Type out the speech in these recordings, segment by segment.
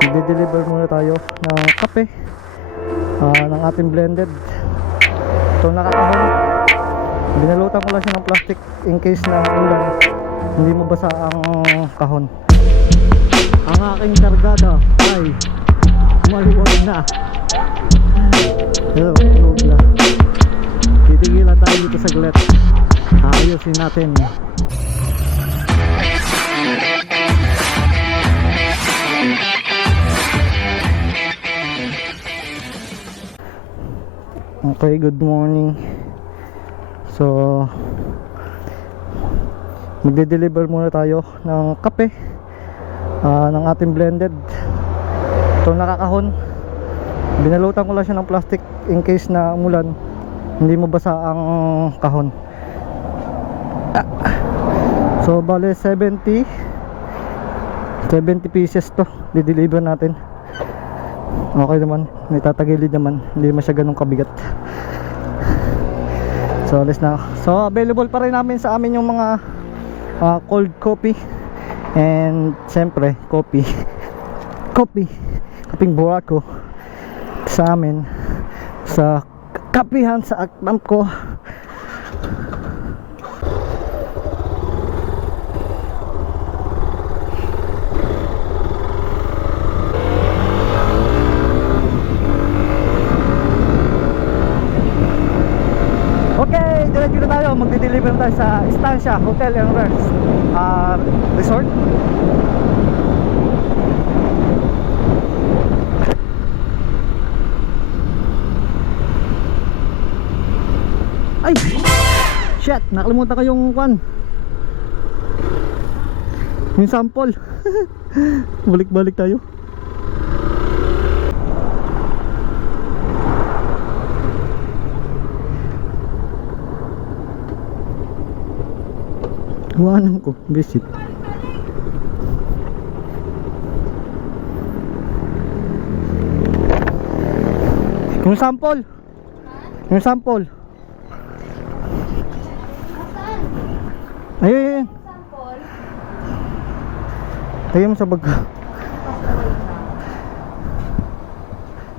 Magde-deliver muna tayo ng kape, ng ating blended. Ito nakakahon. Binalutan ko lang siya ng plastic in case na ulan, hindi mabasa ang kahon. Ang aking kargada ay maluwag na. Hello, maluwag na. Titigilan tayo dito sa glet. Ayusin natin. Okay, good morning. So magde-deliver muna tayo ng kape, ng ating blended. Ito nakakahon. Binalutan ko lang siya ng plastic in case na umulan, hindi mabasa ang kahon. So bale 70 pieces to di-deliver natin. Okay naman, may tatagilid naman, hindi man siya ganun kabigat. So alis na. So available pa rin namin sa amin yung mga cold coffee and siyempre kaping burako sa amin sa kapihan sa akmam ko. Okay, diretso na tayo. Magde-deliver tayo sa Estancia Hotel and Resort. Ay! Shit! Nakalimutan ko yung yung sample. Balik-balik tayo. Iwanan ko, visit. Yung sample. Yung sample. Ayun. Lagay mo sa bag.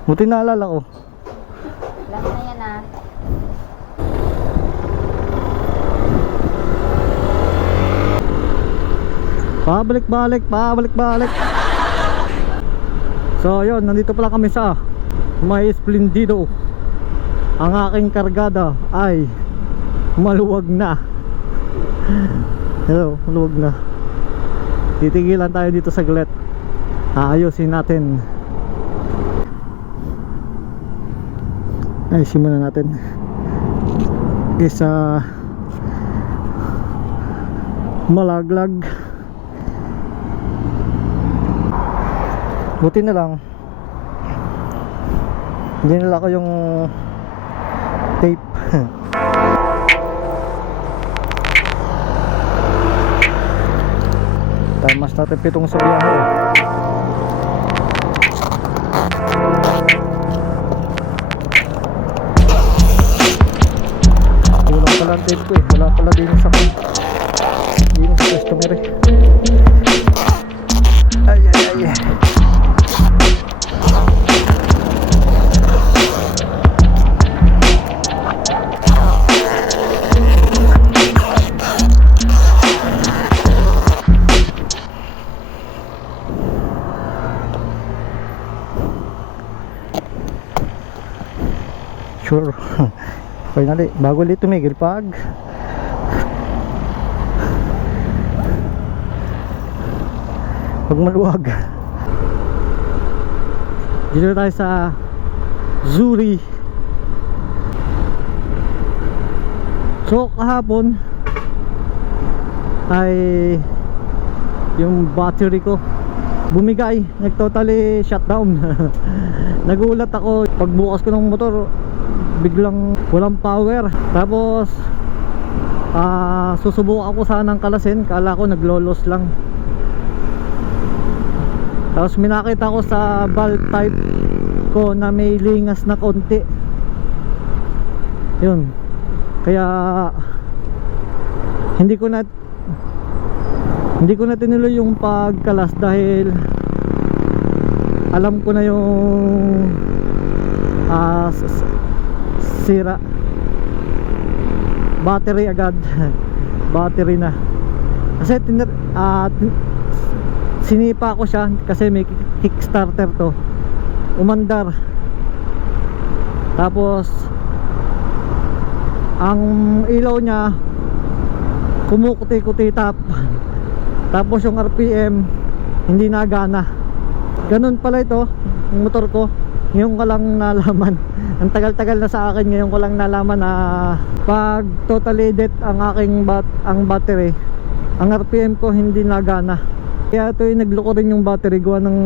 Buti naalala ko. Last na yan ah. Pabalik-balik. So yun, nandito pala kami sa May Esplendido. Ang aking kargada ay maluwag na. Hello, maluwag na. Titigilan tayo dito sa glet. Ayusin natin. Ayusin muna natin. Isa malaglag. Buti na lang hindi nila ko yung tape. Mas natin pitong sa biyahe. Kulang pala ang tape ko eh. Wala pala din sa akin. Hindi mo sa customer eh. Ay. Sure. Finally, bago ulit tumigil pag maluwag. Dito tayo sa Zuri. So kahapon ay yung battery ko bumigay, nag-totally shutdown. Nagulat ako pagbukas ko ng motor, biglang walang power. Tapos susubukan ko sanang kalasin, kala ko naglolos lang. Tapos minakita ko sa valve type ko na may lingas na konti. Yun, kaya hindi ko na tinuloy yung pagkalas dahil alam ko na yung sira, battery agad. Battery na kasi sinipa ko siya kasi may kickstarter to, umandar. Tapos ang ilaw niya kumukuti-kuti tap. Tapos yung RPM hindi nagana. Ganun pala ito yung motor ko. Ngayon ko lang nalaman. Ang tagal-tagal na sa akin, ngayon ko lang nalaman na pag totally dead ang aking battery, ang RPM ko hindi nagana. Kaya ito yung nagloko rin yung battery gawa ng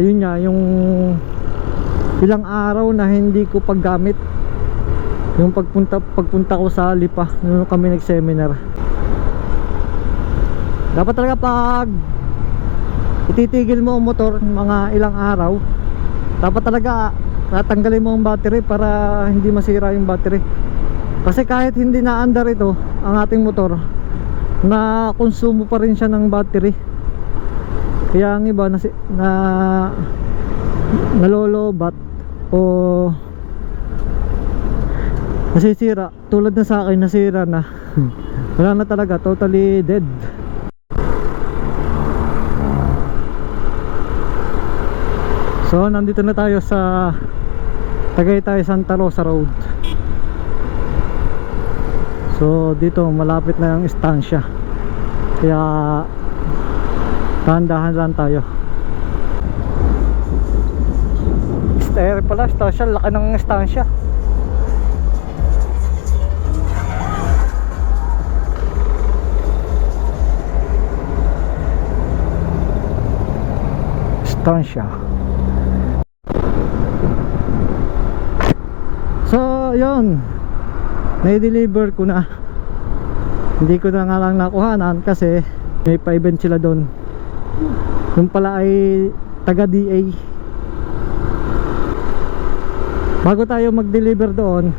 yun nga, yung ilang araw na hindi ko paggamit. Yung pagpunta ko sa Lipa nung kami nag-seminar. Dapat talaga pag ititigil mo ang motor mga ilang araw, dapat talaga tatanggalin mo ang battery para hindi masira yung battery. Kasi kahit hindi na-andar ito ang ating motor, na konsumo pa rin siya ng battery. Kaya ang iba nalolobat o nasisira, tulad na sa akin, nasira na. Wala na talaga, totally dead. So nandito na tayo sa Tagaytay Santa Rosa Road. So dito malapit na yung estansya, kaya dahan-dahan lang tayo. Stair pala, estansya, laki ng estansya. Estansya. So yun, na-deliver ko na. Hindi ko na nga lang nakuhanan kasi may pa-event sila doon. Yung pala ay taga DA. Bago tayo mag-deliver doon,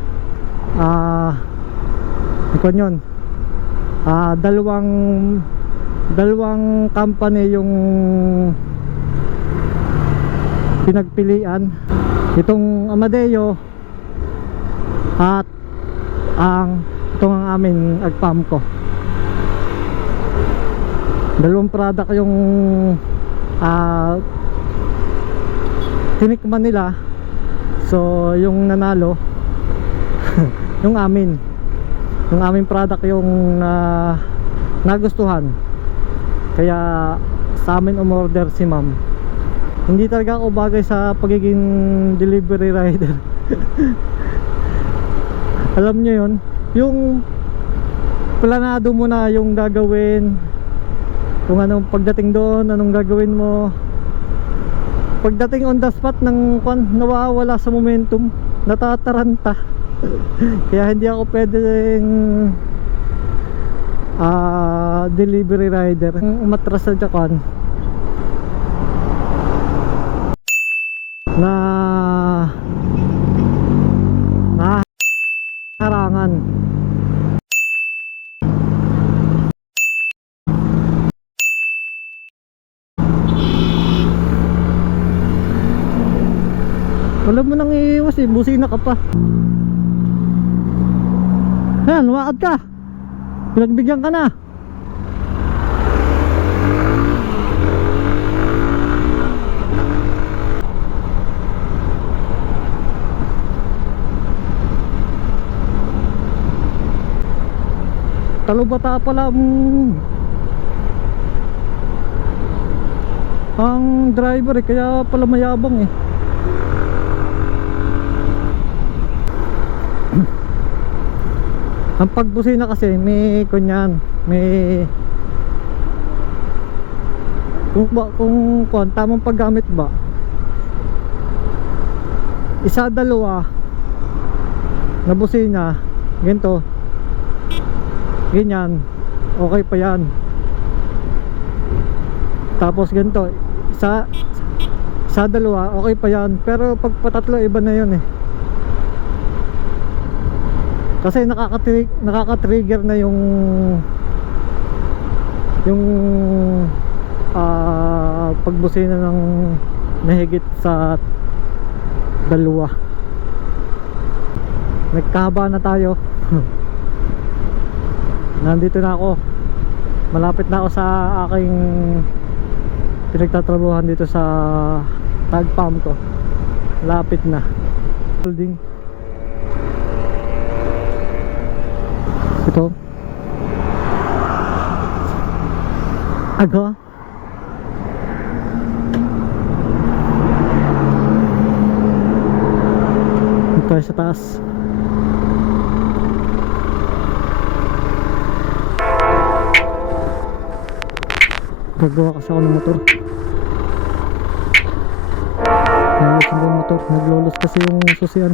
ikon yun, dalawang company yung pinagpilian. Itong Amadeo at itong ang amin Agpamco. Dalawang product yung tinikman nila. So yung nanalo yung aming product yung nagustuhan. Kaya sa amin umorder si ma'am. Hindi talaga ako bagay sa pagiging delivery rider. Alam nyo yun, yung planado mo na yung gagawin, kung anong pagdating doon, anong gagawin mo. Pagdating on the spot ng nawawala sa momentum, natataranta. Kaya hindi ako pwedeng delivery rider. Umatras sa Japan na harangan. Alam mo nang iiwas eh, busina ka pa. Yan, lumakad ka. Pinagbigyan ka na. Talubata pala ang driver eh, kaya pala mayabang eh. Ang pagbusina kasi may kunyan, may kung tamang paggamit ba, isa dalawa na busina ganito, ganyan, okay pa yan. Tapos ganito, isa dalawa, okay pa yan. Pero pag patatlo, iba na yun eh. Kasi nakaka-trigger na yung pagbusina ng mahigit sa 2. Nagkahaba na tayo. Nandito na ako. Malapit na ako sa aking pinagtatrabuhan dito sa tag farm ko. Lapit na. Building. Ito. Aga. Dito tayo sa taas. Gagawa kasi ako ng motor. Naglolos yung motor. Naglolos kasi yung susian.